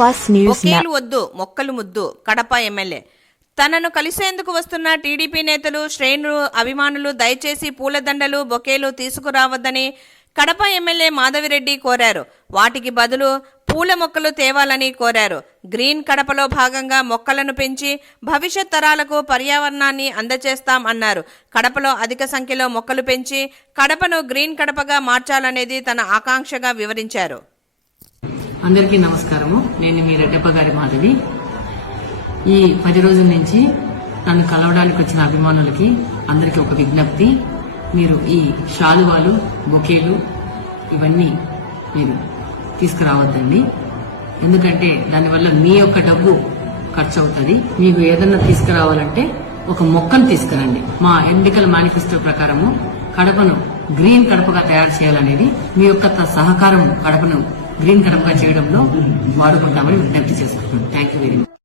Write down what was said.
ఒకేలు వద్దు మొక్కలు ముద్దు కడప ఎమ్మెల్యే. తనను కలిసేందుకు వస్తున్న టీడీపీ నేతలు, శ్రేణులు, అభిమానులు దయచేసి పూలదండలు, బొకేలు తీసుకురావద్దని కడప ఎమ్మెల్యే మాధవిరెడ్డి కోరారు. వాటికి బదులు పూల మొక్కలు తేవాలని కోరారు. గ్రీన్ కడపలో భాగంగా మొక్కలను పెంచి భవిష్యత్ తరాలకు పర్యావరణాన్ని అందజేస్తాం అన్నారు. కడపలో అధిక సంఖ్యలో మొక్కలు పెంచి కడపను గ్రీన్ కడపగా మార్చాలనేది తన ఆకాంక్షగా వివరించారు. అందరికీ నమస్కారము. నేను మీ రెడ్డప్ప గారి మాధవి. ఈ 10 రోజుల నుంచి నన్ను కలవడానికి వచ్చిన అభిమానులకి అందరికీ ఒక విజ్ఞప్తి. మీరు ఈ శాలువాలు, బొకేలు ఇవన్నీ మీరు తీసుకురావద్దండి. ఎందుకంటే దానివల్ల మీ యొక్క డబ్బు ఖర్చు అవుతుంది. మీకు ఏదన్నా తీసుకురావాలంటే ఒక మొక్కను తీసుకురండి. మా ఎన్నికల మేనిఫెస్టో ప్రకారము కడపను గ్రీన్ కడపగా తయారు చేయాలనేది మీ యొక్క సహకారం కడపను గ్రీన్ కడపగా చేయడంలో వాడుకుంటామని విజ్ఞప్తి చేసుకుంటున్నాను. Thank you very much.